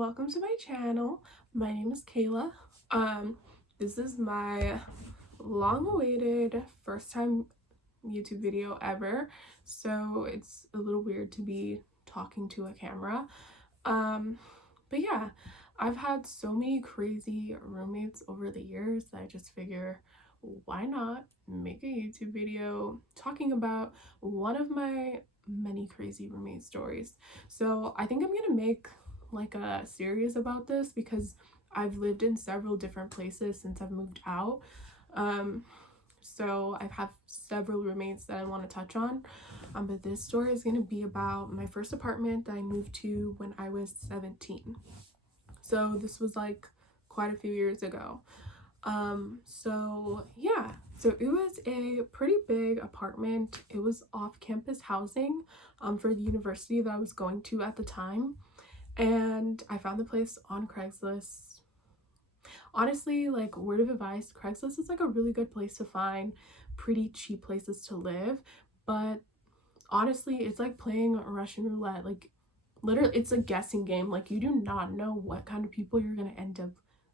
welcome to my channel. My name is Kayla. This is my long-awaited first time YouTube video ever, so it's a little weird to be talking to a camera. But yeah, I've had so many crazy roommates over the years that I just figure, why not make a YouTube video talking about one of my many crazy roommate stories. So I think I'm gonna make like a series about this because I've lived in several different places since I've moved out. So I've had several roommates that I want to touch on. But this story is going to be about my first apartment that I moved to when I was 17. So this was like quite a few years ago. So yeah, so it was a pretty big apartment. It was off-campus housing for the university that I was going to at the time. And I found the place on Craigslist. Honestly, like, word of advice, Craigslist is like a really good place to find pretty cheap places to live, but honestly, it's like playing Russian roulette. Like, literally, it's a guessing game. Like, you do not know what kind of people you're gonna end up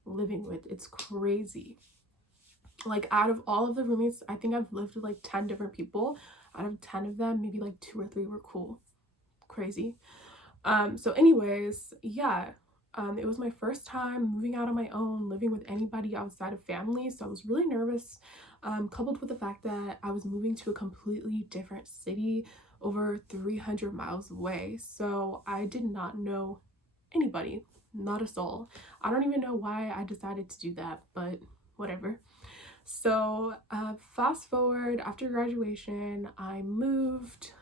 living with. It's crazy. Like, out of all of the roommates, I think I've lived with like 10 different people. Out of 10 of them, maybe like 2 or 3 were cool. Crazy. So anyways, yeah, it was my first time moving out on my own, living with anybody outside of family, so I was really nervous, coupled with the fact that I was moving to a completely different city over 300 miles away, so I did not know anybody, not a soul. I don't even know why I decided to do that, but whatever. So fast forward, after graduation, I moved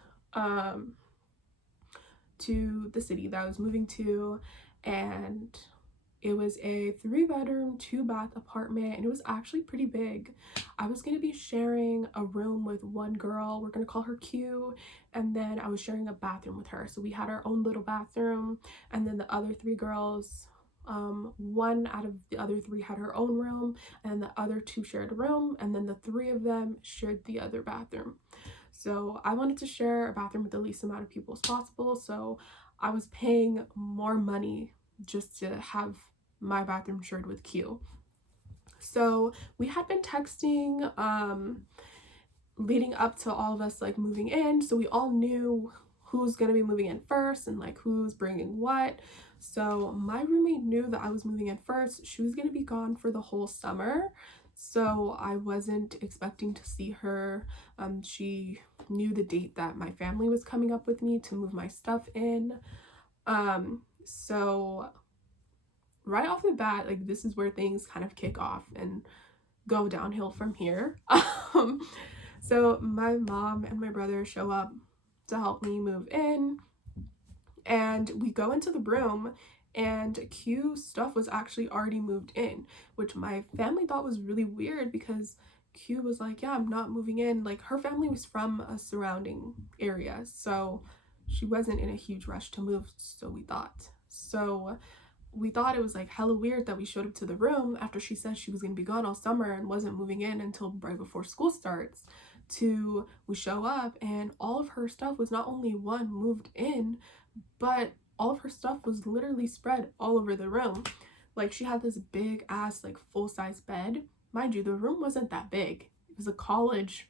to the city that I was moving to, and it was a 3-bedroom 2-bath apartment, and it was actually pretty big. I was going to be sharing a room with one girl, we're going to call her Q, and then I was sharing a bathroom with her. So we had our own little bathroom, and then the other 3 girls, one out of the other 3 had her own room, and the other 2 shared a room, and then the 3 of them shared the other bathroom. So I wanted to share a bathroom with the least amount of people as possible, so I was paying more money just to have my bathroom shared with Q. So we had been texting leading up to all of us like moving in, so we all knew who's gonna be moving in first and like who's bringing what. So my roommate knew that I was moving in first. She was gonna be gone for the whole summer, so I wasn't expecting to see her. She knew the date that my family was coming up with me to move my stuff in. So right off the bat, like, this is where things kind of kick off and go downhill from here. So my mom and my brother show up to help me move in, and we go into the room, and Q's stuff was actually already moved in, which my family thought was really weird because Q was like, yeah, I'm not moving in. Like, her family was from a surrounding area, so she wasn't in a huge rush to move, so we thought. So we thought it was like hella weird that we showed up to the room after she said she was going to be gone all summer and wasn't moving in until right before school starts, to we show up and all of her stuff was not only one moved in, but all of her stuff was literally spread all over the room. Like, she had this big ass like full-size bed. Mind you, the room wasn't that big. It was a college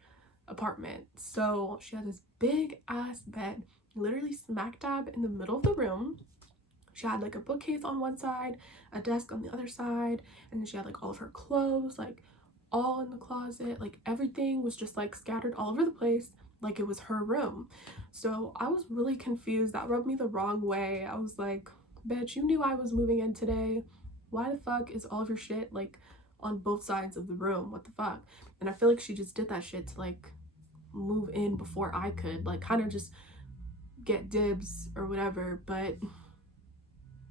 apartment. So she had this big ass bed literally smack dab in the middle of the room. She had like a bookcase on one side, a desk on the other side, and then she had like all of her clothes like all in the closet. Like, everything was just like scattered all over the place, like it was her room. So I was really confused. That rubbed me the wrong way. I was like, bitch, you knew I was moving in today. Why the fuck is all of your shit like on both sides of the room? What the fuck? And I feel like she just did that shit to like move in before I could, like, kind of just get dibs or whatever, but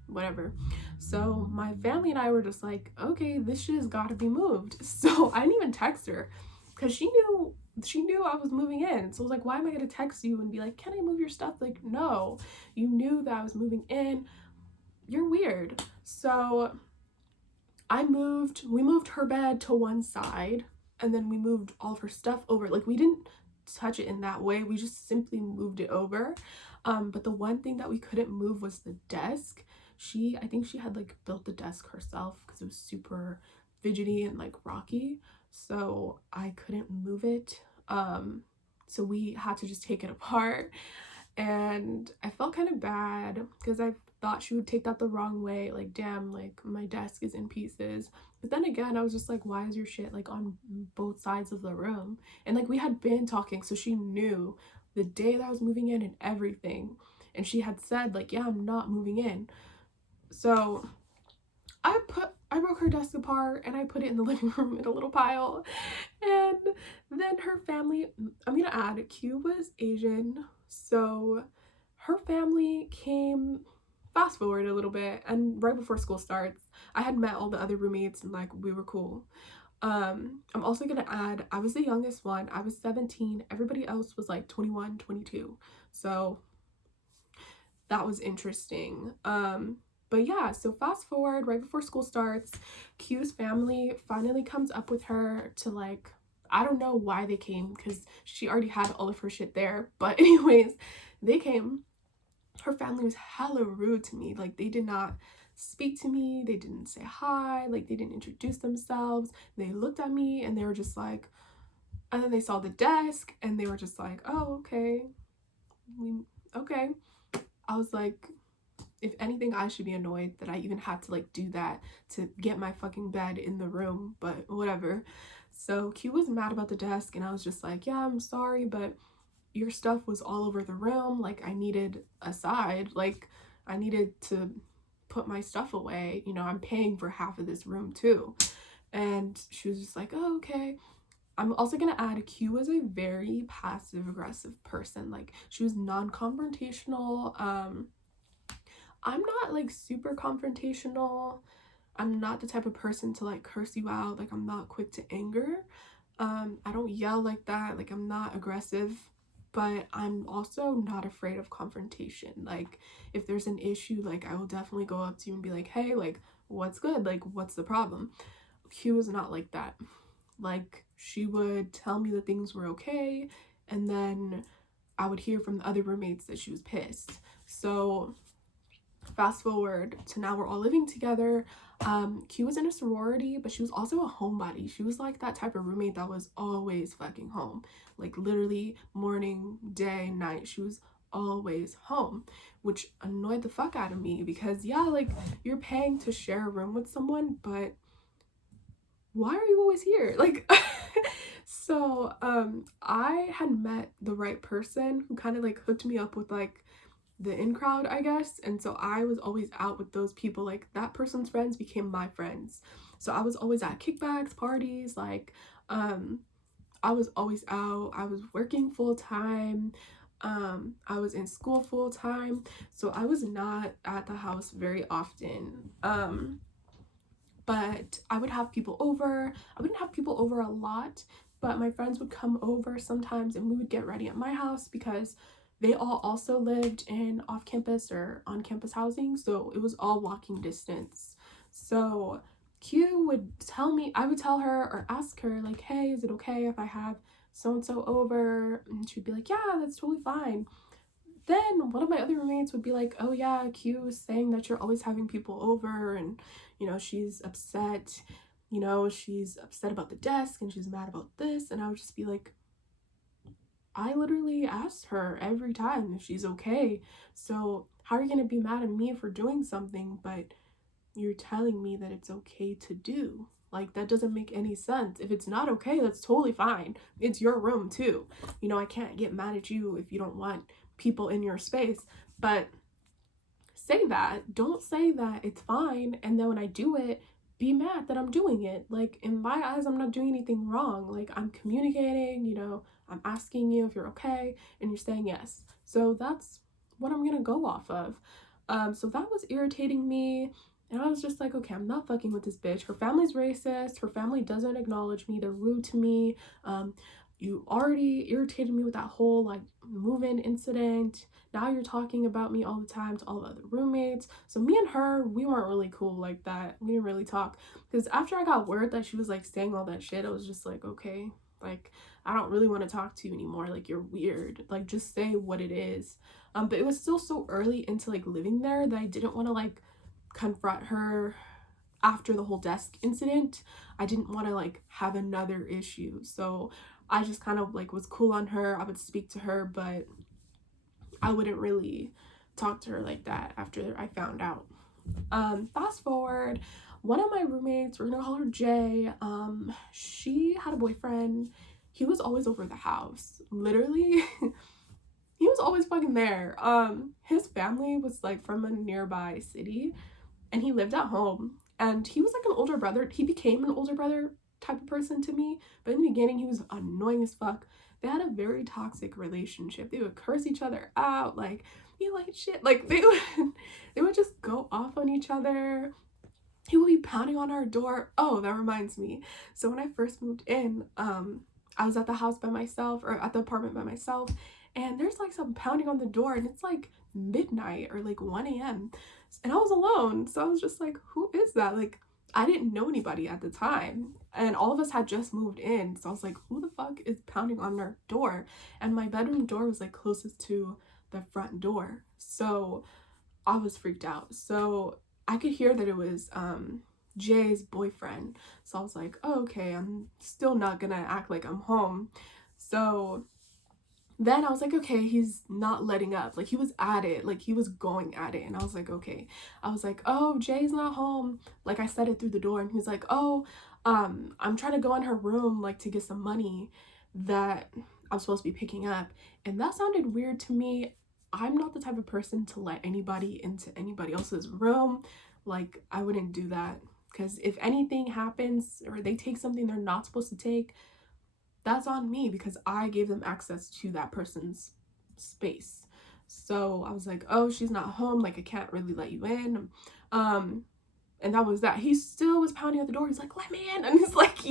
whatever. So my family and I were just like, okay, this shit has got to be moved. So I didn't even text her because she knew I was moving in. So I was like, why am I gonna text you and be like, can I move your stuff? Like, no, you knew that I was moving in. You're weird. So we moved her bed to one side, and then we moved all of her stuff over. Like, we didn't touch it in that way, we just simply moved it over. But the one thing that we couldn't move was the desk. I think she had like built the desk herself because it was super fidgety and like rocky, so I couldn't move it. So we had to just take it apart, and I felt kind of bad because I thought she would take that the wrong way, like damn, like my desk is in pieces. But then again, I was just like, why is your shit like on both sides of the room? And like we had been talking, so she knew the day that I was moving in and everything, and she had said like, yeah, I'm not moving in. So I broke her desk apart and I put it in the living room in a little pile. And then her family, I'm gonna add, Q was Asian, so her family came, fast forward a little bit, and right before school starts, I had met all the other roommates and like we were cool. I'm also gonna add, I was the youngest one. I was 17. Everybody else was like 21, 22. So that was interesting. But yeah, so fast forward, right before school starts, Q's family finally comes up with her to like, I don't know why they came because she already had all of her shit there. But anyways, they came. Her family was hella rude to me. Like they did not speak to me. They didn't say hi. Like they didn't introduce themselves. They looked at me and they were just like, and then they saw the desk and they were just like, oh, okay. Okay. I was like, if anything, I should be annoyed that I even had to like do that to get my fucking bed in the room, but whatever. So Q was mad about the desk and I was just like, yeah, I'm sorry, but your stuff was all over the room. Like I needed a side, like I needed to put my stuff away. You know, I'm paying for half of this room too. And she was just like, oh, okay. I'm also gonna add, Q was a very passive aggressive person. Like she was non-confrontational. I'm not like super confrontational. I'm not the type of person to like curse you out. Like I'm not quick to anger. I don't yell like that. Like I'm not aggressive, but I'm also not afraid of confrontation. Like if there's an issue, like I will definitely go up to you and be like, hey, like what's good? Like what's the problem? Q was not like that. Like she would tell me that things were okay, and then I would hear from the other roommates that she was pissed. So fast forward to now, we're all living together. Q was in a sorority, but she was also a homebody. She was like that type of roommate that was always fucking home, like literally morning, day, night. She was always home, which annoyed the fuck out of me because yeah, like you're paying to share a room with someone, but why are you always here? Like so I had met the right person who kind of like hooked me up with like the in crowd, I guess. And so I was always out with those people. Like that person's friends became my friends. So I was always at kickbacks, parties, like I was always out. I was working full time. I was in school full time. So I was not at the house very often. But I would have people over. I wouldn't have people over a lot, but my friends would come over sometimes and we would get ready at my house because they all also lived in off-campus or on-campus housing, so it was all walking distance. So Q would tell me, I would tell her or ask her like, hey, is it okay if I have so-and-so over? And she'd be like, yeah, that's totally fine. Then one of my other roommates would be like, oh yeah, Q is saying that you're always having people over and, you know, she's upset, you know, she's upset about the desk and she's mad about this. And I would just be like, I literally asked her every time if she's okay. So how are you gonna be mad at me for doing something, but you're telling me that it's okay to do? Like that doesn't make any sense. If it's not okay, that's totally fine. It's your room too. You know, I can't get mad at you if you don't want people in your space, but say that. Don't say that it's fine and then when I do it, be mad that I'm doing it. Like in my eyes, I'm not doing anything wrong. Like I'm communicating, you know, I'm asking you if you're okay and you're saying yes. So that's what I'm gonna go off of. So that was irritating me. And I was just like, okay, I'm not fucking with this bitch. Her family's racist. Her family doesn't acknowledge me. They're rude to me. You already irritated me with that whole like move-in incident. Now you're talking about me all the time to all the other roommates. So me and her, we weren't really cool like that. We didn't really talk because after I got word that she was like saying all that shit, I was just like, okay, like I don't really want to talk to you anymore. Like you're weird. Like just say what it is. But it was still so early into like living there that I didn't want to like confront her after the whole desk incident. I didn't want to like have another issue, so I just kind of like was cool on her. I would speak to her, but I wouldn't really talk to her like that after I found out. Fast forward, one of my roommates, we're gonna call her Jay, she had a boyfriend. He was always over the house, literally. He was always fucking there. His family was like from a nearby city, and he lived at home, and he was like an older brother. He became an older brother type of person to me, but in the beginning he was annoying as fuck. They had a very toxic relationship. They would curse each other out, like, you like shit, like they would just go off on each other. He would be pounding on our door. Oh, that reminds me, so when I first moved in, I was at the house by myself, or at the apartment by myself, and there's like some pounding on the door, and it's like midnight or like 1 a.m. and I was alone, so I was just like, who is that? Like, I didn't know anybody at the time, and all of us had just moved in, so I was like, who the fuck is pounding on our door? And my bedroom door was like closest to the front door, so I was freaked out. So I could hear that it was Jay's boyfriend, so I was like, oh, okay, I'm still not gonna act like I'm home. So then I was like, okay, he's not letting up. Like, he was at it, like he was going at it, and I was like, okay. I was like, oh, Jay's not home. Like, I said it through the door, and he was like, oh, I'm trying to go in her room, like, to get some money that I'm supposed to be picking up. And that sounded weird to me. I'm not the type of person to let anybody into anybody else's room. Like, I wouldn't do that, because if anything happens or they take something they're not supposed to take, that's on me, because I gave them access to that person's space. So I was like, oh, she's not home, like I can't really let you in. And that was that. He still was pounding at the door. He's like, let me in. And he's like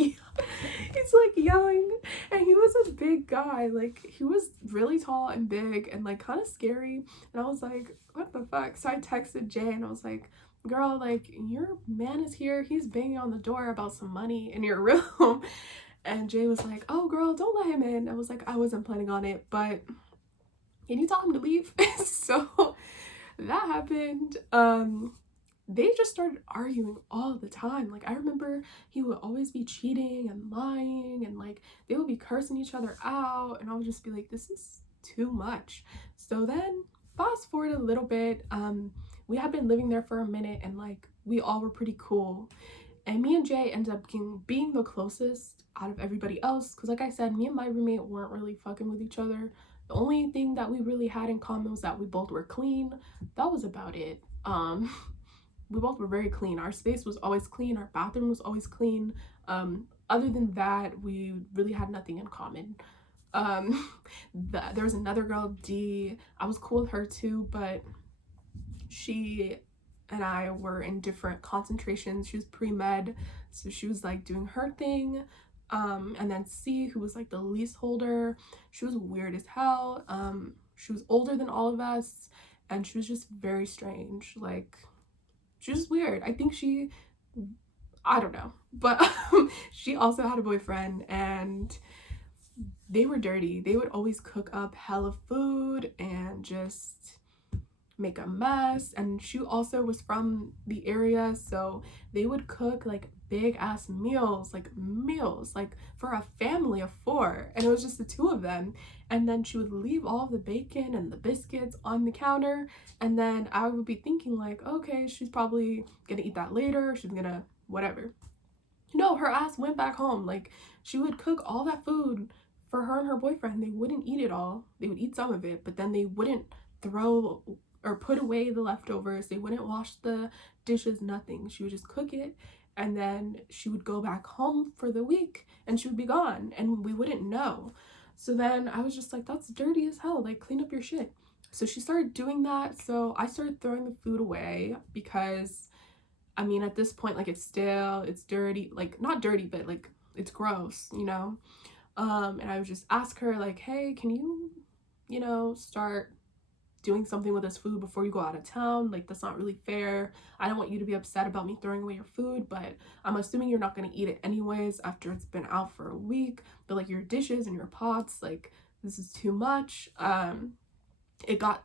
yelling. And he was a big guy. Like, he was really tall and big and like kind of scary. And I was like, what the fuck? So I texted Jay and I was like, girl, like, your man is here. He's banging on the door about some money in your room. And Jay was like, oh, girl, don't let him in. I was like, I wasn't planning on it, but can you tell him to leave? So that happened. They just started arguing all the time. Like, I remember he would always be cheating and lying, and like they would be cursing each other out, and I would just be like, this is too much. So then fast forward a little bit, we had been living there for a minute, and like we all were pretty cool. And me and Jay ended up being the closest out of everybody else, because like I said, me and my roommate weren't really fucking with each other. The only thing that we really had in common was that we both were clean. That was about it. We both were very clean. Our space was always clean. Our bathroom was always clean. Other than that, we really had nothing in common. There was another girl, D. I was cool with her too, but she and I were in different concentrations. She was pre-med, so she was like doing her thing. And then C, who was like the leaseholder, she was weird as hell. She was older than all of us, and she was just very strange. Like, she was weird. I think I don't know, but she also had a boyfriend, and they were dirty. They would always cook up hella food and just make a mess. And she also was from the area, so they would cook like big ass meals like for a family of 4, and it was just the 2 of them. And then she would leave all the bacon and the biscuits on the counter, and then I would be thinking like, okay, she's probably gonna eat that later, she's gonna whatever. No, her ass went back home. Like, she would cook all that food for her and her boyfriend. They wouldn't eat it all. They would eat some of it, but then they wouldn't throw or put away the leftovers. They wouldn't wash the dishes, nothing. She would just cook it, and then she would go back home for the week, and she would be gone, and we wouldn't know. So then I was just like, that's dirty as hell. Like, clean up your shit. So she started doing that. So I started throwing the food away, because I mean, at this point, like, it's stale, it's dirty, like, not dirty, but like it's gross, you know. And I would just ask her like, hey, can you know, start doing something with this food before you go out of town? Like, that's not really fair. I don't want you to be upset about me throwing away your food, but I'm assuming you're not going to eat it anyways after it's been out for a week. But like, your dishes and your pots, like, this is too much. It got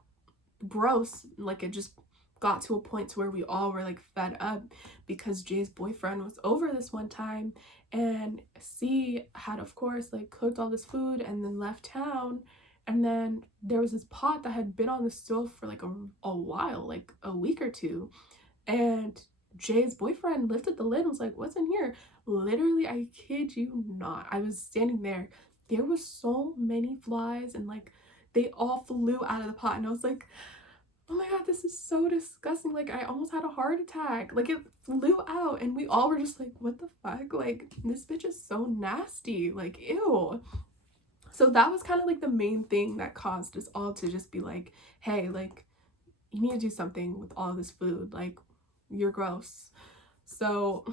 gross. Like, it just got to a point to where we all were like fed up because Jay's boyfriend was over this one time, and C had of course like cooked all this food and then left town. And then there was this pot that had been on the stove for like a while, like a week or two, and Jay's boyfriend lifted the lid and was like, "What's in here?" Literally, I kid you not, I was standing there, there was so many flies, and like they all flew out of the pot, and I was like, "Oh my god, this is so disgusting." Like I almost had a heart attack. Like it flew out, and we all were just like, "What the fuck? Like this bitch is so nasty. Like ew." So that was kind of like the main thing that caused us all to just be like, "Hey, like you need to do something with all this food. Like you're gross." So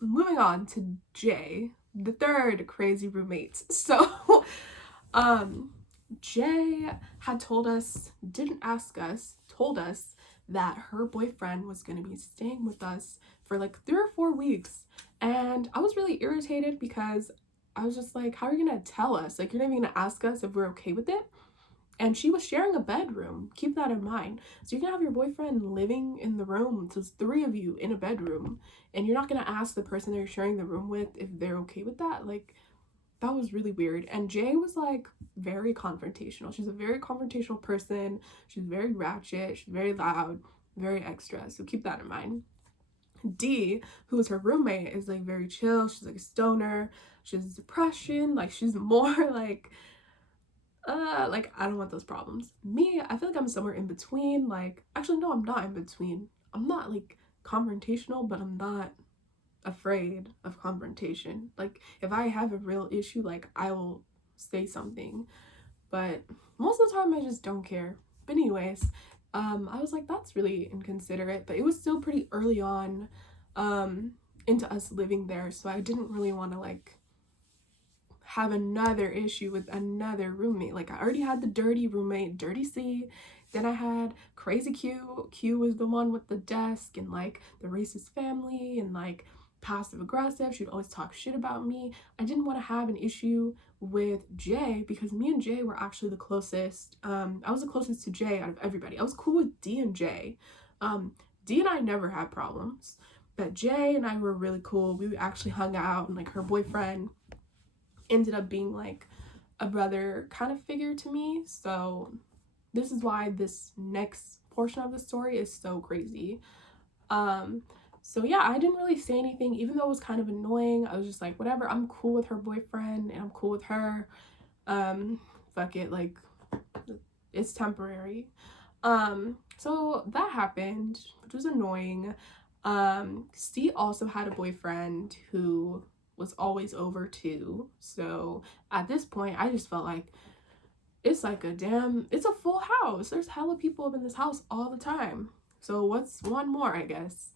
moving on to Jay, the third crazy roommate. So Jay had told us, didn't ask us, told us that her boyfriend was going to be staying with us for like 3 or 4 weeks. And I was really irritated because I was just like, how are you going to tell us? Like, you're not even going to ask us if we're okay with it? And she was sharing a bedroom. Keep that in mind. So you're going to have your boyfriend living in the room. So it's 3 of you in a bedroom. And you're not going to ask the person that you're sharing the room with if they're okay with that. Like, that was really weird. And Jay was like very confrontational. She's a very confrontational person. She's very ratchet. She's very loud, very extra. So keep that in mind. D, who was her roommate, is like very chill. She's like a stoner. She has depression. Like she's more like I don't want those problems. Me, I feel like I'm somewhere in between. Like, actually, no, I'm not in between. I'm not like confrontational, but I'm not afraid of confrontation. Like, if I have a real issue, like, I will say something. But most of the time, I just don't care. But anyways, I was like, that's really inconsiderate. But it was still pretty early on into us living there, so I didn't really want to like have another issue with another roommate. Like I already had the dirty roommate, dirty C. Then I had crazy Q. Q was the one with the desk and like the racist family and like passive aggressive. She'd always talk shit about me. I didn't want to have an issue with Jay because me and Jay were actually the closest. I was the closest to Jay out of everybody. I was cool with D and Jay. D and I never had problems, but Jay and I were really cool. We actually hung out, and like her boyfriend ended up being like a brother kind of figure to me. So this is why this next portion of the story is so crazy. So yeah, I didn't really say anything, even though it was kind of annoying. I was just like, whatever, I'm cool with her boyfriend and I'm cool with her. Fuck it, like it's temporary. So that happened, which was annoying. C also had a boyfriend who was always over too. So at this point, I just felt like it's like it's a full house. There's hella people up in this house all the time. So what's one more, I guess?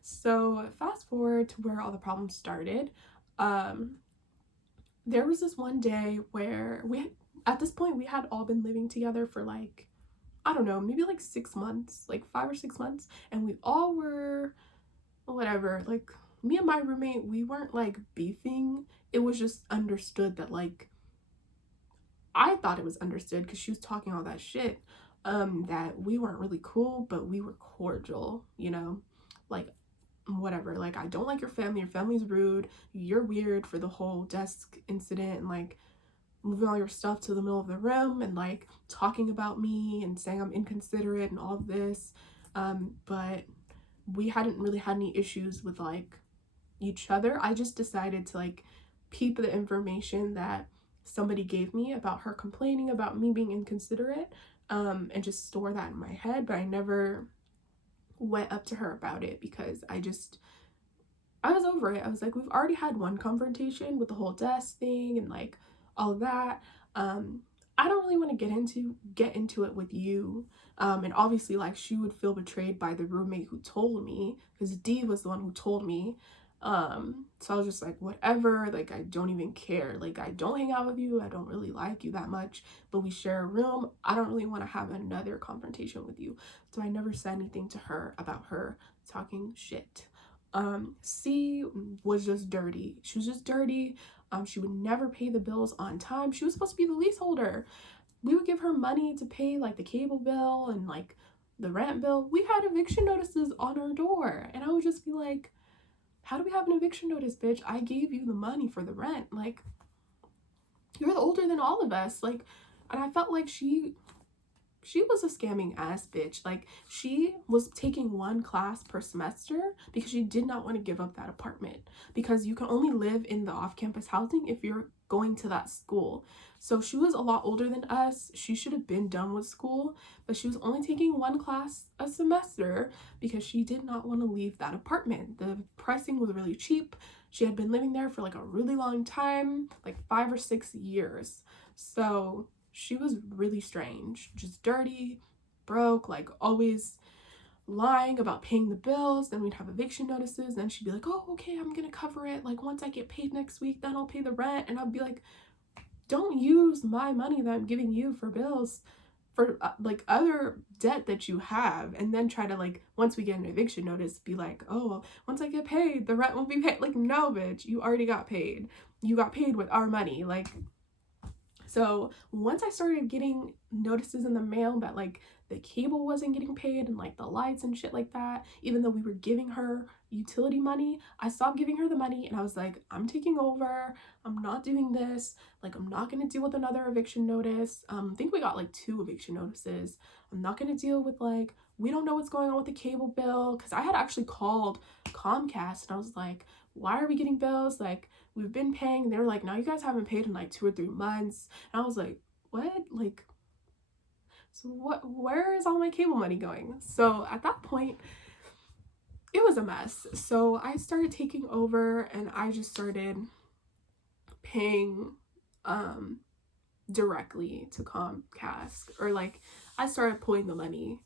So fast forward to where all the problems started. There was this one day where at this point, we had all been living together for like, I don't know, maybe like 6 months, like 5 or 6 months. And we all were, whatever, like me and my roommate, we weren't like beefing. It was just understood that like, I thought it was understood because she was talking all that shit, that we weren't really cool, but we were cordial, you know, like whatever, like I don't like your family's rude, you're weird for the whole desk incident and like moving all your stuff to the middle of the room and like talking about me and saying I'm inconsiderate and all of this, but we hadn't really had any issues with like each other. I just decided to like peep the information that somebody gave me about her complaining about me being inconsiderate, and just store that in my head, but I never went up to her about it because I was over it. I was like, we've already had one confrontation with the whole desk thing and like all of that. I don't really want to get into it with you. And obviously like she would feel betrayed by the roommate who told me, because D was the one who told me. So I was just like, whatever, like I don't even care. Like I don't hang out with you, I don't really like you that much, but we share a room. I don't really want to have another confrontation with you. So I never said anything to her about her talking shit. C was just dirty. She was just dirty. She would never pay the bills on time. She was supposed to be the leaseholder. We would give her money to pay like the cable bill and like the rent bill. We had eviction notices on our door. And I would just be like, how do we have an eviction notice, bitch? I gave you the money for the rent. Like, you're older than all of us. Like, and I felt like she was a scamming ass bitch. Like, she was taking one class per semester because she did not want to give up that apartment, because you can only live in the off-campus housing if you're going to that school. So she was a lot older than us. She should have been done with school, but she was only taking one class a semester because she did not want to leave that apartment. The pricing was really cheap. She had been living there for like a really long time, like 5 or 6 years. So she was really strange, just dirty, broke, like always lying about paying the bills. Then we'd have eviction notices. Then she'd be like, oh, okay, I'm gonna cover it. Like, once I get paid next week, then I'll pay the rent. And I'd be like, don't use my money that I'm giving you for bills for like other debt that you have, and then try to, like, once we get an eviction notice, be like, oh, well, once I get paid, the rent won't be paid. Like, no, bitch, you already got paid. You got paid with our money. Like, so once I started getting notices in the mail that, like, the cable wasn't getting paid and, like, the lights and shit like that, even though we were giving her utility money, I stopped giving her the money, and I was like, I'm taking over. I'm not doing this. Like, I'm not going to deal with another eviction notice. I think we got like 2 eviction notices. I'm not going to deal with, like, we don't know what's going on with the cable bill, because I had actually called Comcast and I was like, why are we getting bills? Like, we've been paying. And they were like, no, you guys haven't paid in like 2 or 3 months. And I was like, what? Like, so where is all my cable money going? So at that point, it was a mess. So I started taking over, and I just started paying directly to Comcast, or like I started pulling the money,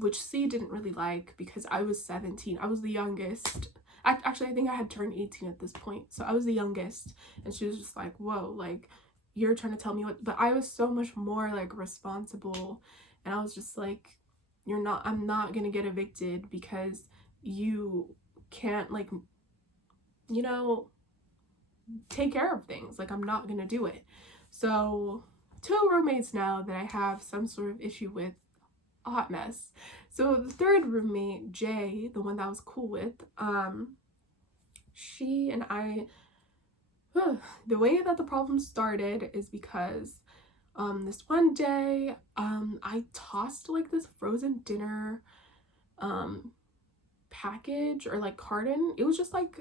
which C didn't really like, because I was 17. I was the youngest. Actually, I think I had turned 18 at this point, so I was the youngest, and she was just like, whoa, like, you're trying to tell me what. But I was so much more like responsible, and I was just like, I'm not gonna get evicted because you can't, like, you know, take care of things. Like, I'm not gonna do it. So 2 roommates now that I have some sort of issue with, a hot mess. So the 3rd roommate, Jay, the one that I was cool with, she and I, the way that the problem started is because this one day, I tossed like this frozen dinner package, or like carton. It was just like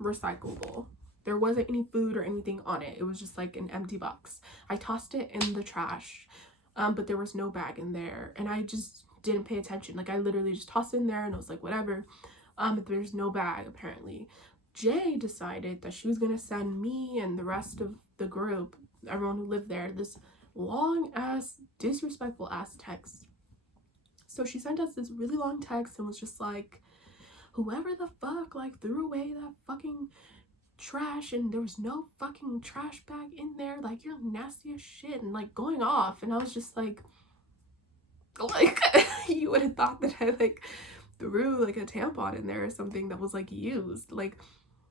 recyclable. There wasn't any food or anything on it. It was just like an empty box. I tossed it in the trash, but there was no bag in there, and I just didn't pay attention. Like, I literally just tossed it in there, and I was like, whatever. But there's no bag, apparently. Jay decided that she was gonna send me and the rest of the group, everyone who lived there, this long ass, disrespectful ass text. So she sent us this really long text and was just like, whoever the fuck, like, threw away that fucking trash, and there was no fucking trash bag in there, like, you're nasty as shit, and like going off. And I was just like you would have thought that I like threw like a tampon in there or something that was like used. Like,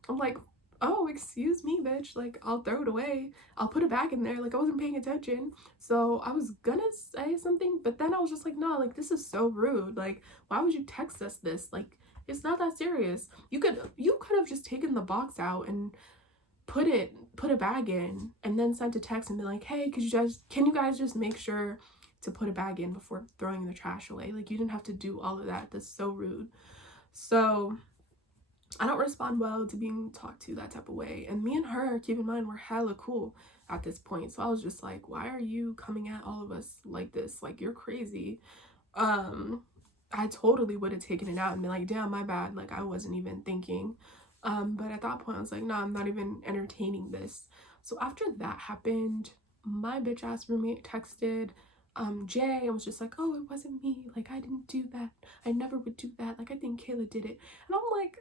I'm like, oh, excuse me, bitch, like, I'll throw it away, I'll put it back in there. Like, I wasn't paying attention. So I was gonna say something, but then I was just like, no, like, this is so rude. Like, why would you text us this? Like, it's not that serious. You could have just taken the box out and put a bag in, and then sent a text and be like, hey, can you guys just make sure to put a bag in before throwing the trash away? Like, you didn't have to do all of that. That's so rude. So I don't respond well to being talked to that type of way. And me and her, keep in mind, we're hella cool at this point. So I was just like, why are you coming at all of us like this? Like, you're crazy. I totally would have taken it out and been like, damn, my bad. Like, I wasn't even thinking. But at that point, I was like, no, I'm not even entertaining this. So after that happened, my bitch ass roommate texted Jay and was just like, oh, it wasn't me. Like, I didn't do that. I never would do that. Like, I think Kayla did it. And I'm like,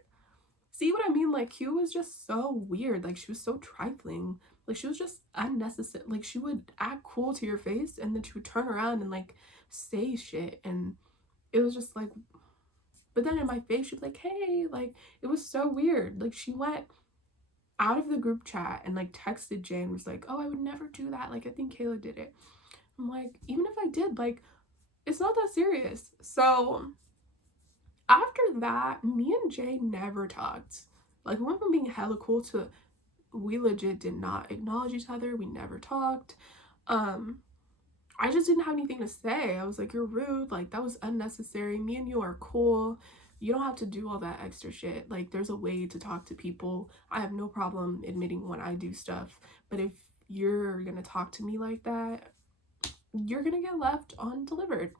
see what I mean? Like, Q was just so weird. Like, she was so trifling. Like, she was just unnecessary. Like, she would act cool to your face, and then she would turn around and like say shit, and it was just like, but then in my face, she'd be like, hey, like, it was so weird. Like, she went out of the group chat and like texted Jay and was like, oh, I would never do that. Like, I think Kayla did it. I'm like, even if I did, like, it's not that serious. So after that, me and Jay never talked. Like, we went from being hella cool to we legit did not acknowledge each other. We never talked. Um, I just didn't have anything to say. I was like, you're rude. Like, that was unnecessary. Me and you are cool. You don't have to do all that extra shit. Like, there's a way to talk to people. I have no problem admitting when I do stuff. But if you're gonna talk to me like that, you're gonna get left undelivered.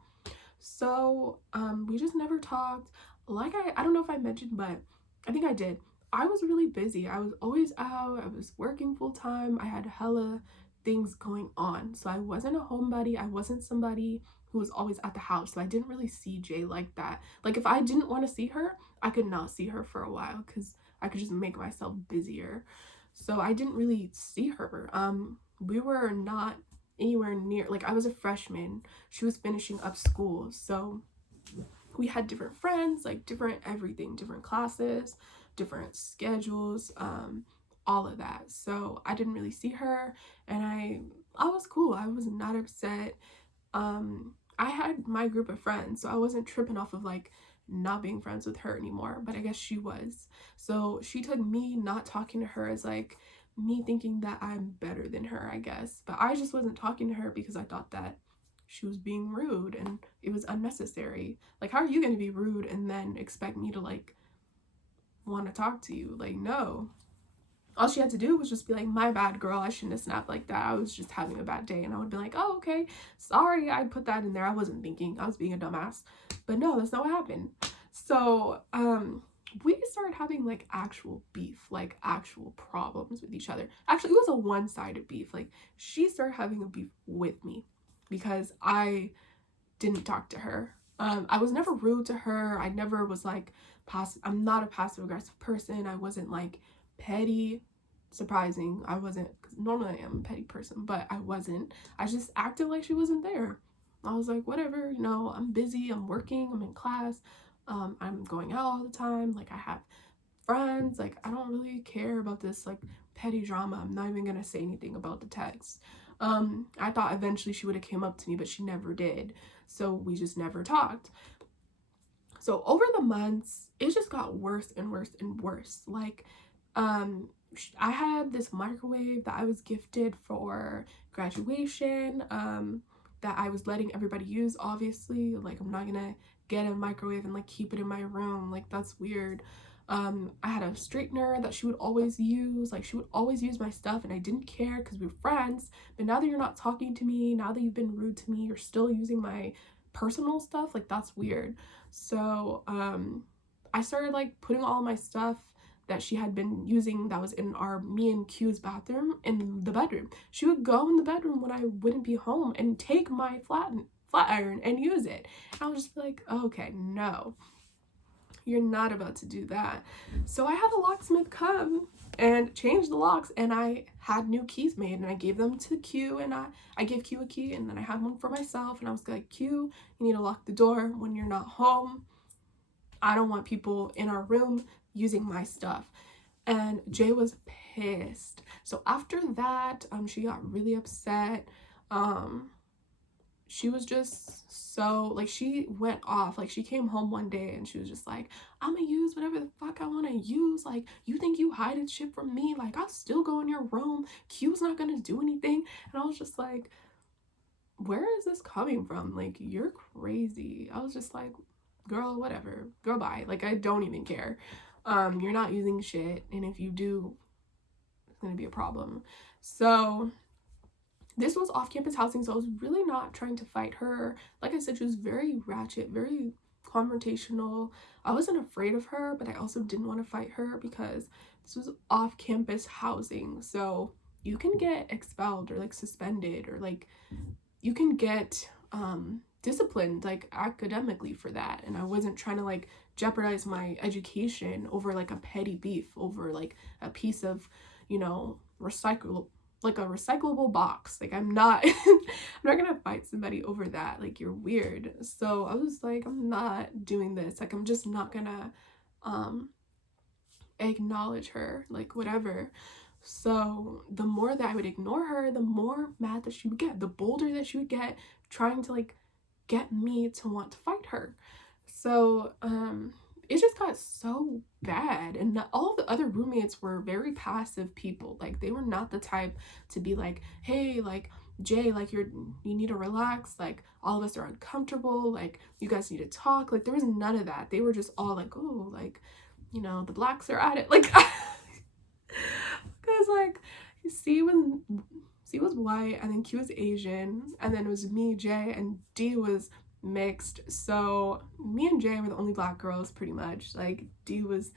So we just never talked. Like, I don't know if I mentioned, but I think I did. I was really busy. I was always out. I was working full time. I had hella things going on. So I wasn't a homebody. I wasn't somebody who was always at the house. So I didn't really see Jay like that. Like, if I didn't want to see her, I could not see her for a while because I could just make myself busier. So I didn't really see her. We were not anywhere near, like, I was a freshman, she was finishing up school, so we had different friends, like different everything, different classes, different schedules, all of that. So I didn't really see her, and I was cool. I was not upset. I had my group of friends, so I wasn't tripping off of like not being friends with her anymore, but I guess she was. So she took me not talking to her as like me thinking that I'm better than her, I guess. But I just wasn't talking to her because I thought that she was being rude and it was unnecessary. Like, how are you going to be rude and then expect me to like want to talk to you? Like, no. All she had to do was just be like, my bad, girl, I shouldn't have snapped like that. I was just having a bad day. And I would be like, oh, okay, sorry, I put that in there. I wasn't thinking. I was being a dumbass. But no, that's not what happened. So we started having like actual beef, like actual problems with each other. Actually, it was a one-sided beef. Like, she started having a beef with me because I didn't talk to her. I was never rude to her. I never was like passive. I'm not a passive aggressive person. I wasn't like petty. Surprising, I wasn't, because normally I am a petty person, but I wasn't. I just acted like she wasn't there. I was like, whatever, you know, I'm busy, I'm working, I'm in class, I'm going out all the time, like I have friends, like I don't really care about this like petty drama. I'm not even gonna say anything about the text. I thought eventually she would have came up to me, but she never did, so we just never talked. So over the months, it just got worse and worse and worse. Like, I had this microwave that I was gifted for graduation, that I was letting everybody use, obviously. Like, I'm not gonna get a microwave and like keep it in my room. Like, that's weird. I had a straightener that she would always use. Like, she would always use my stuff and I didn't care because we were friends. But now that you're not talking to me, now that you've been rude to me, you're still using my personal stuff. Like, that's weird. So I started like putting all my stuff that she had been using that was in our me and Q's bathroom in the bedroom. She would go in the bedroom when I wouldn't be home and take my flat iron and use it. And I was just like, okay, no, you're not about to do that. So I had a locksmith come and change the locks, and I had new keys made and I gave them to Q, and I gave Q a key, and then I had one for myself, and I was like, Q, you need to lock the door when you're not home. I don't want people in our room using my stuff. And Jay was pissed. So after that, she got really upset. She was just so, like, she went off. Like, she came home one day and she was just like, I'm gonna use whatever the fuck I want to use. Like, you think you hiding shit from me? Like, I'll still go in your room. Q's not gonna do anything. And I was just like, where is this coming from? Like, you're crazy. I was just like, girl, whatever. Girl, bye. Like, I don't even care. You're not using shit, and if you do, it's gonna be a problem. So this was off-campus housing, so I was really not trying to fight her. Like I said, she was very ratchet, very confrontational. I wasn't afraid of her, but I also didn't want to fight her because this was off-campus housing, so you can get expelled or like suspended, or like you can get disciplined like academically for that. And I wasn't trying to like jeopardize my education over like a petty beef over like a piece of, you know, recyclable box. Like, I'm not I'm not gonna fight somebody over that. Like, you're weird. So I was like, I'm not doing this. Like, I'm just not gonna acknowledge her, like, whatever. So the more that I would ignore her, the more mad that she would get, the bolder that she would get, trying to like get me to want to fight her. So it just got so bad, and all of the other roommates were very passive people. Like, they were not the type to be like, hey, like, Jay, like, you need to relax, like, all of us are uncomfortable, like, you guys need to talk. Like, there was none of that. They were just all like, oh, like, you know, the blacks are at it, like, because, like, C was white, and then Q was Asian, and then it was me, Jay, and D was mixed. So me and Jay were the only black girls, pretty much. Like, D was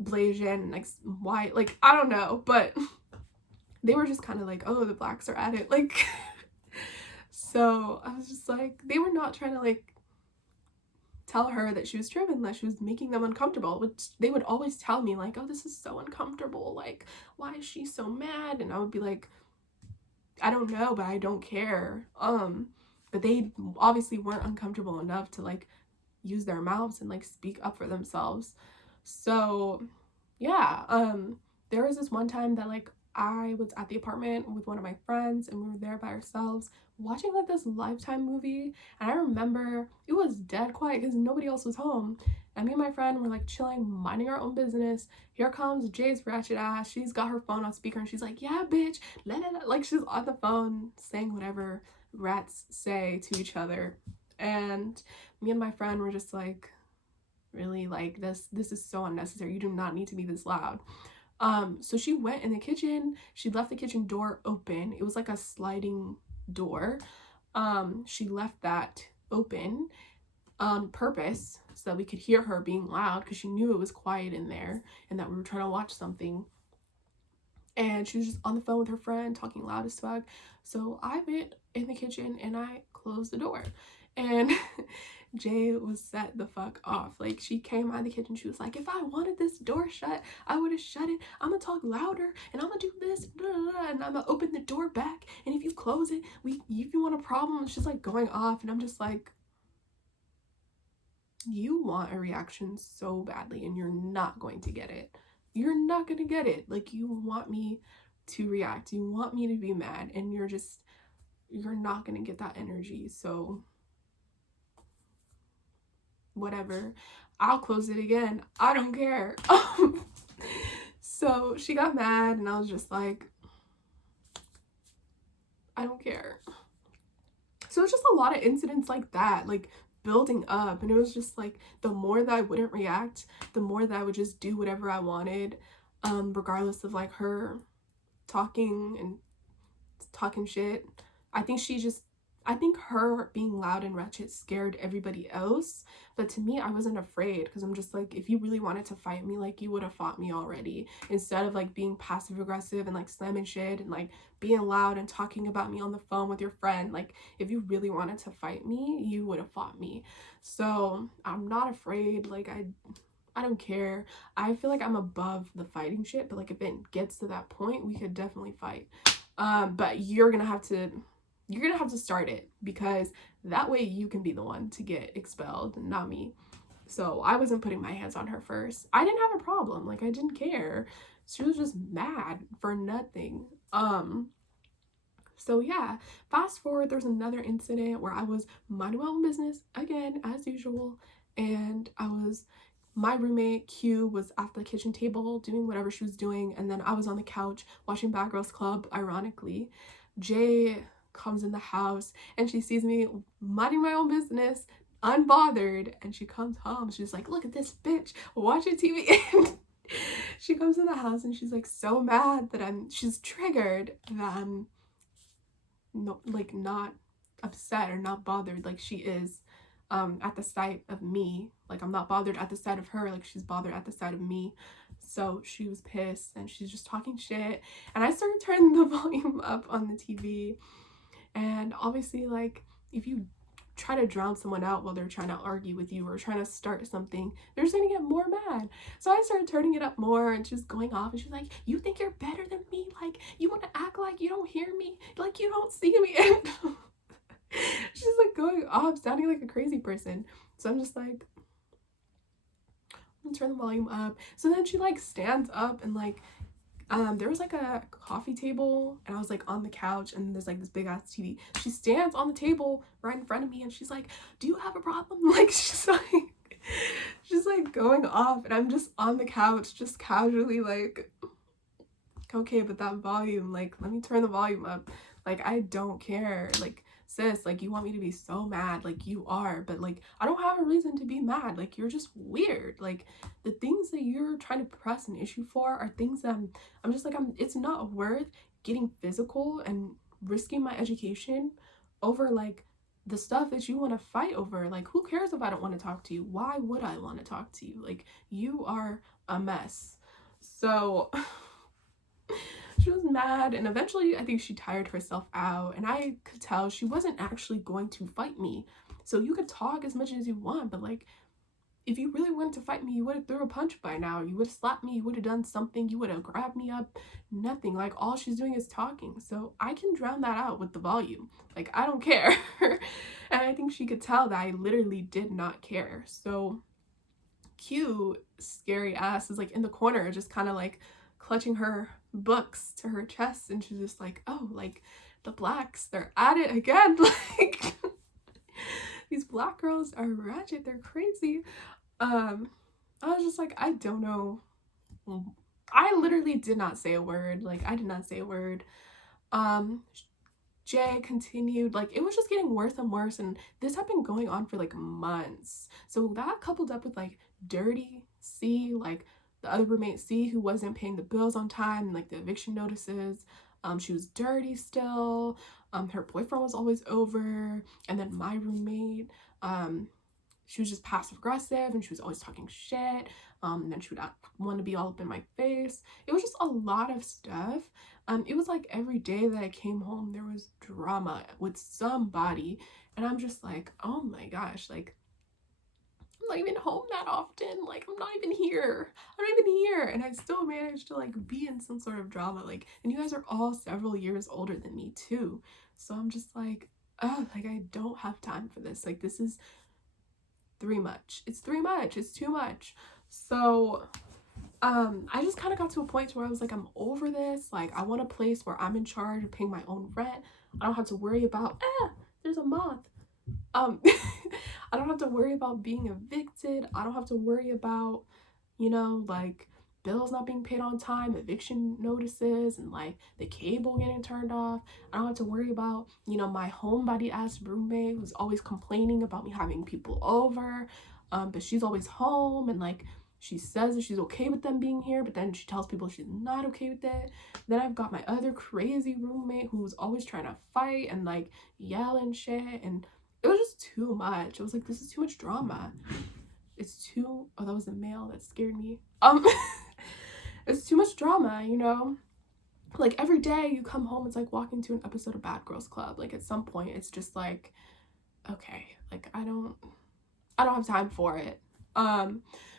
Blasian and like white, like, I don't know, but they were just kind of like, oh, the blacks are at it, like. So I was just like, they were not trying to like tell her that she was tripping, that she was making them uncomfortable, which they would always tell me, like, oh, this is so uncomfortable, like, why is she so mad? And I would be like, I don't know, but I don't care. But they obviously weren't uncomfortable enough to like use their mouths and like speak up for themselves. So yeah, there was this one time that like I was at the apartment with one of my friends, and we were there by ourselves watching like this Lifetime movie, and I remember it was dead quiet because nobody else was home, and me and my friend were like chilling, minding our own business. Here comes Jay's ratchet ass. She's got her phone on speaker and she's like, yeah, bitch, like, she's on the phone saying whatever rats say to each other. And me and my friend were just like, really, like, this is so unnecessary. You do not need to be this loud. So she went in the kitchen. She left the kitchen door open. It was like a sliding door. She left that open on purpose so that we could hear her being loud, because she knew it was quiet in there and that we were trying to watch something. And she was just on the phone with her friend talking loud as fuck. So I went in the kitchen and I closed the door, and Jay was set the fuck off. Like, she came out of the kitchen, she was like, if I wanted this door shut, I would have shut it. I'm gonna talk louder and I'm gonna do this, blah, blah, blah, and I'm gonna open the door back, and if you close it, if you want a problem. She's like going off, and I'm just like, you want a reaction so badly and you're not going to get it. You're not going to get it. Like, you want me to react, you want me to be mad, and you're not going to get that energy. So whatever, I'll close it again, I don't care. So she got mad, and I was just like, I don't care. So it's just a lot of incidents like that, like, building up, and it was just like, the more that I wouldn't react, the more that I would just do whatever I wanted, regardless of like her talking shit. I think her being loud and ratchet scared everybody else, but to me, I wasn't afraid, because I'm just like, if you really wanted to fight me, like, you would have fought me already, instead of like being passive aggressive and like slamming shit and like being loud and talking about me on the phone with your friend. Like, if you really wanted to fight me, you would have fought me. So I'm not afraid. Like, I don't care. I feel like I'm above the fighting shit, but like, if it gets to that point, we could definitely fight. But you're gonna have to start it, because that way you can be the one to get expelled, not me. So I wasn't putting my hands on her first. I didn't have a problem. Like, I didn't care. She was just mad for nothing. So yeah, fast forward, there's another incident where I was minding my own business again, as usual, and my roommate Q was at the kitchen table doing whatever she was doing, and then I was on the couch watching Bad Girls Club, ironically. Jay comes in the house, and she sees me minding my own business, unbothered, and she comes home. She's like, look at this bitch watching TV. She comes in the house, and she's like so mad that she's triggered that I'm not upset or not bothered like she is at the sight of me. Like, I'm not bothered at the sight of her, like she's bothered at the sight of me. So she was pissed, and she's just talking shit, and I started turning the volume up on the TV. And obviously, like, if you try to drown someone out while they're trying to argue with you or trying to start something, they're just gonna get more mad. So I started turning it up more, and she was going off, and she's like, you think you're better than me? Like, you want to act like you don't hear me, like you don't see me. And she's like going off, sounding like a crazy person. So I'm just like, I'm gonna turn the volume up. So then she like stands up and like There was like a coffee table and I was like on the couch and there's like this big ass TV. She stands on the table right in front of me and she's like, do you have a problem? Like she's like going off and I'm just on the couch just casually like, okay, but that volume, like, let me turn the volume up. Like, I don't care. Like, sis, like, you want me to be so mad, like, you are, but like, I don't have a reason to be mad. Like, you're just weird. Like, the things that you're trying to press an issue for are things that I'm just like, it's not worth getting physical and risking my education over like the stuff that you want to fight over. Like, who cares if I don't want to talk to you? Why would I want to talk to you? Like, you are a mess. So she was mad, and eventually I think she tired herself out, and I could tell she wasn't actually going to fight me. So you could talk as much as you want, but like, if you really wanted to fight me, you would have threw a punch by now. You would have slapped me, you would have done something, you would have grabbed me up. Nothing. Like, all she's doing is talking. So I can drown that out with the volume. Like, I don't care. And I think she could tell that I literally did not care. So Q, scary ass, is like in the corner just kind of like clutching her books to her chest, and she's just like, oh, like, the blacks, they're at it again. Like, these black girls are ratchet, they're crazy. I was just like, I don't know. I literally did not say a word. Like, I did not say a word. Jay continued, like, it was just getting worse and worse, and this had been going on for like months. So that coupled up with like dirty C, like the other roommate C, who wasn't paying the bills on time and like the eviction notices. She was dirty still. Her boyfriend was always over, and then my roommate, she was just passive aggressive and she was always talking shit. And then she would want to be all up in my face. It was just a lot of stuff. It was like every day that I came home, there was drama with somebody. And I'm just like, oh my gosh, like, I'm not even home that often. Like, I'm not even here. I'm not even here. And I still managed to like be in some sort of drama. Like, and you guys are all several years older than me too. So I'm just like, oh, like, I don't have time for this. Like, this is much. It's too much. So I just kind of got to a point where I was like, I'm over this. Like, I want a place where I'm in charge of paying my own rent. I don't have to worry about there's a moth. I don't have to worry about being evicted. I don't have to worry about, you know, like, bills not being paid on time, eviction notices, and like the cable getting turned off. I don't have to worry about, you know, my homebody ass roommate who's always complaining about me having people over, but she's always home, and like, she says that she's okay with them being here, but then she tells people she's not okay with it. Then I've got my other crazy roommate who's always trying to fight and like yell and shit, and it was just too much. I was like, this is too much drama. It's too, oh, that was a male that scared me. It's too much drama, you know? Like, every day you come home, it's like walking to an episode of Bad Girls Club. Like, at some point, it's just like, okay, like, I don't have time for it.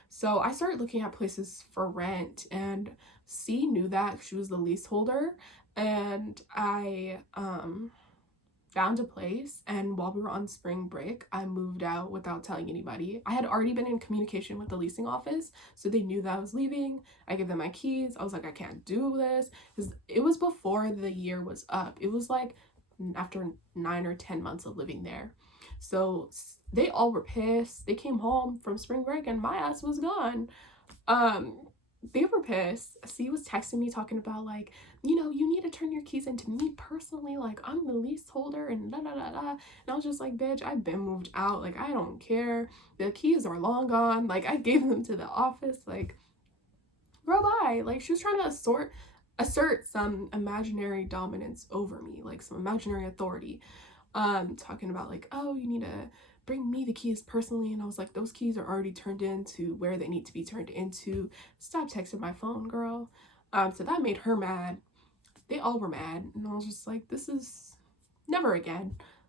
So I started looking at places for rent, and C knew that she was the leaseholder, and I found a place, and while we were on spring break, I moved out without telling anybody. I had already been in communication with the leasing office, so they knew that I was leaving. I gave them my keys. I was like, I can't do this, because it was before the year was up. It was like after 9 or 10 months of living there. So they all were pissed. They came home from spring break and my ass was gone. They were pissed. C was texting me talking about like, you know, you need to turn your keys into me personally. Like, I'm the leaseholder and da da da da. And I was just like, bitch, I've been moved out. Like, I don't care. The keys are long gone. Like, I gave them to the office. Like, girl, bye. Like, she was trying to assert some imaginary dominance over me, like some imaginary authority. Talking about like, oh, you need to bring me the keys personally, and I was like, those keys are already turned into where they need to be turned into. Stop texting my phone, girl. So that made her mad. They all were mad, and I was just like, this is never again.